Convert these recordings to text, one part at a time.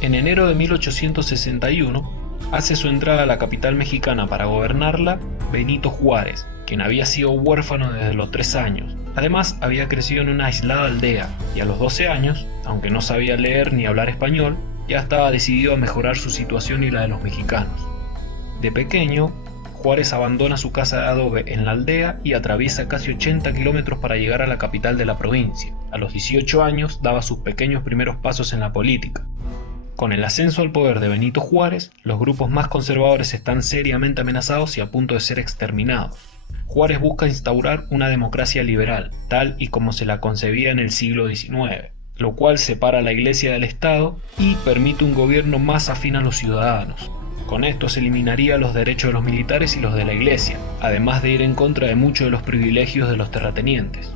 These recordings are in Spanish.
En enero de 1861 hace su entrada a la capital mexicana para gobernarla Benito Juárez, quien había sido huérfano desde los 3 años. Además, había crecido en una aislada aldea y a los 12 años, aunque no sabía leer ni hablar español, ya estaba decidido a mejorar su situación y la de los mexicanos. De pequeño, Juárez abandona su casa de adobe en la aldea y atraviesa casi 80 kilómetros para llegar a la capital de la provincia. A los 18 años daba sus pequeños primeros pasos en la política. Con el ascenso al poder de Benito Juárez, los grupos más conservadores están seriamente amenazados y a punto de ser exterminados. Juárez busca instaurar una democracia liberal, tal y como se la concebía en el siglo XIX, lo cual separa a la Iglesia del Estado y permite un gobierno más afín a los ciudadanos. Con esto se eliminaría los derechos de los militares y los de la Iglesia, además de ir en contra de muchos de los privilegios de los terratenientes.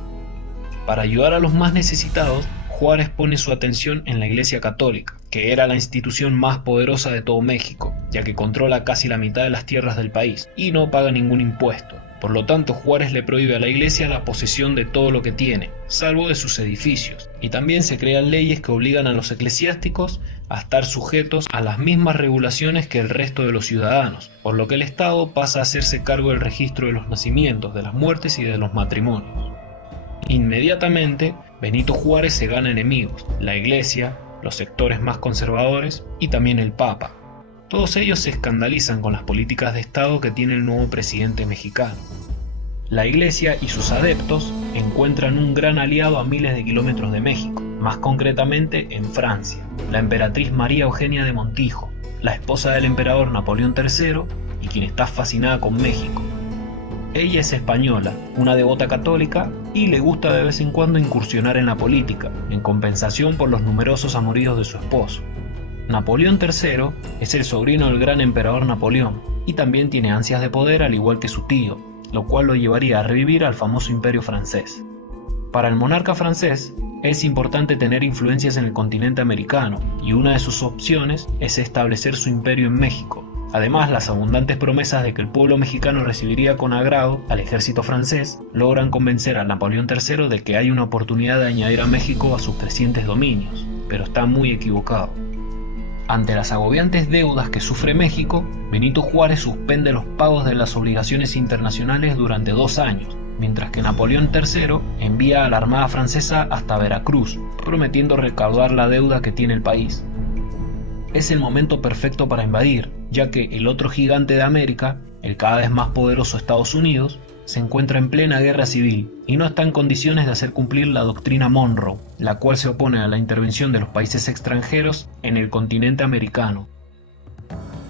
Para ayudar a los más necesitados, Juárez pone su atención en la Iglesia Católica, que era la institución más poderosa de todo México, ya que controla casi la mitad de las tierras del país y no paga ningún impuesto. Por lo tanto, Juárez le prohíbe a la Iglesia la posesión de todo lo que tiene, salvo de sus edificios, y también se crean leyes que obligan a los eclesiásticos a estar sujetos a las mismas regulaciones que el resto de los ciudadanos, por lo que el Estado pasa a hacerse cargo del registro de los nacimientos, de las muertes y de los matrimonios. Inmediatamente, Benito Juárez se gana enemigos, la Iglesia, los sectores más conservadores y también el Papa. Todos ellos se escandalizan con las políticas de Estado que tiene el nuevo presidente mexicano. La Iglesia y sus adeptos encuentran un gran aliado a miles de kilómetros de México, más concretamente en Francia, la emperatriz María Eugenia de Montijo, la esposa del emperador Napoleón III y quien está fascinada con México. Ella es española, una devota católica y le gusta de vez en cuando incursionar en la política, en compensación por los numerosos amoríos de su esposo. Napoleón III es el sobrino del gran emperador Napoleón y también tiene ansias de poder al igual que su tío, lo cual lo llevaría a revivir al famoso imperio francés. Para el monarca francés es importante tener influencias en el continente americano y una de sus opciones es establecer su imperio en México. Además, las abundantes promesas de que el pueblo mexicano recibiría con agrado al ejército francés logran convencer a Napoleón III de que hay una oportunidad de añadir a México a sus crecientes dominios, pero está muy equivocado. Ante las agobiantes deudas que sufre México, Benito Juárez suspende los pagos de las obligaciones internacionales durante 2 años, mientras que Napoleón III envía a la Armada francesa hasta Veracruz, prometiendo recaudar la deuda que tiene el país. Es el momento perfecto para invadir, ya que el otro gigante de América, el cada vez más poderoso Estados Unidos, se encuentra en plena guerra civil y no está en condiciones de hacer cumplir la doctrina Monroe, la cual se opone a la intervención de los países extranjeros en el continente americano.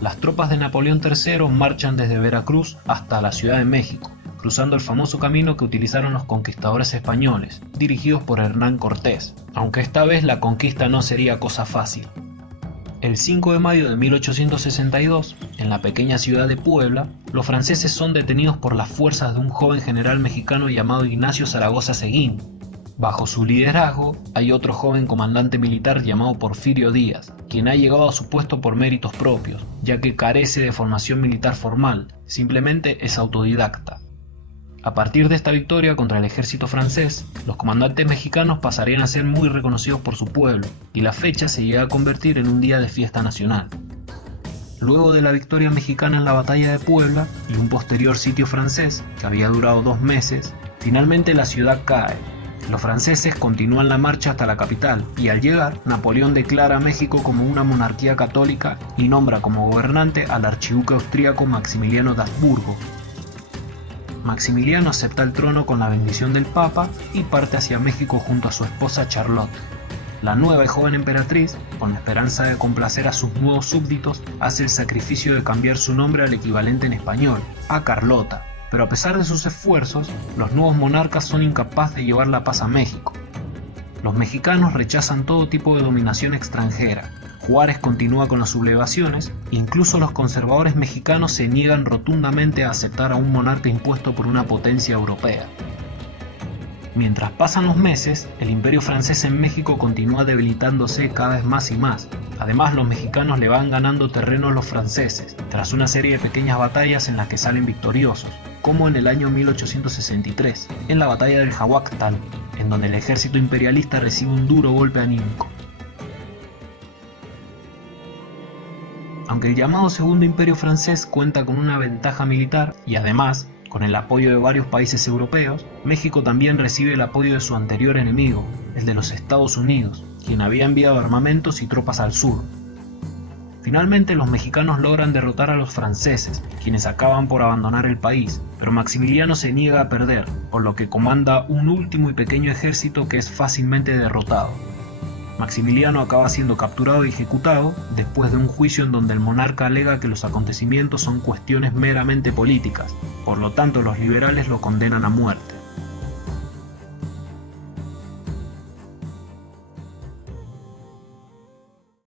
Las tropas de Napoleón III marchan desde Veracruz hasta la Ciudad de México, cruzando el famoso camino que utilizaron los conquistadores españoles, dirigidos por Hernán Cortés, aunque esta vez la conquista no sería cosa fácil. El 5 de mayo de 1862, en la pequeña ciudad de Puebla, los franceses son detenidos por las fuerzas de un joven general mexicano llamado Ignacio Zaragoza Seguín. Bajo su liderazgo, hay otro joven comandante militar llamado Porfirio Díaz, quien ha llegado a su puesto por méritos propios, ya que carece de formación militar formal, simplemente es autodidacta. A partir de esta victoria contra el ejército francés, los comandantes mexicanos pasarían a ser muy reconocidos por su pueblo, y la fecha se llega a convertir en un día de fiesta nacional. Luego de la victoria mexicana en la batalla de Puebla y un posterior sitio francés, que había durado 2 meses, finalmente la ciudad cae. Los franceses continúan la marcha hasta la capital, y al llegar, Napoleón declara a México como una monarquía católica y nombra como gobernante al archiduque austríaco Maximiliano de Habsburgo. Maximiliano acepta el trono con la bendición del Papa y parte hacia México junto a su esposa Charlotte. La nueva y joven emperatriz, con la esperanza de complacer a sus nuevos súbditos, hace el sacrificio de cambiar su nombre al equivalente en español, a Carlota, pero a pesar de sus esfuerzos, los nuevos monarcas son incapaces de llevar la paz a México. Los mexicanos rechazan todo tipo de dominación extranjera. Juárez continúa con las sublevaciones, incluso los conservadores mexicanos se niegan rotundamente a aceptar a un monarca impuesto por una potencia europea. Mientras pasan los meses, el imperio francés en México continúa debilitándose cada vez más y más. Además, los mexicanos le van ganando terreno a los franceses, tras una serie de pequeñas batallas en las que salen victoriosos, como en el año 1863, en la batalla del Jahuactal, en donde el ejército imperialista recibe un duro golpe anímico. Aunque el llamado Segundo Imperio francés cuenta con una ventaja militar y además, con el apoyo de varios países europeos, México también recibe el apoyo de su anterior enemigo, el de los Estados Unidos, quien había enviado armamentos y tropas al sur. Finalmente los mexicanos logran derrotar a los franceses, quienes acaban por abandonar el país, pero Maximiliano se niega a perder, por lo que comanda un último y pequeño ejército que es fácilmente derrotado. Maximiliano acaba siendo capturado y ejecutado después de un juicio en donde el monarca alega que los acontecimientos son cuestiones meramente políticas, por lo tanto los liberales lo condenan a muerte.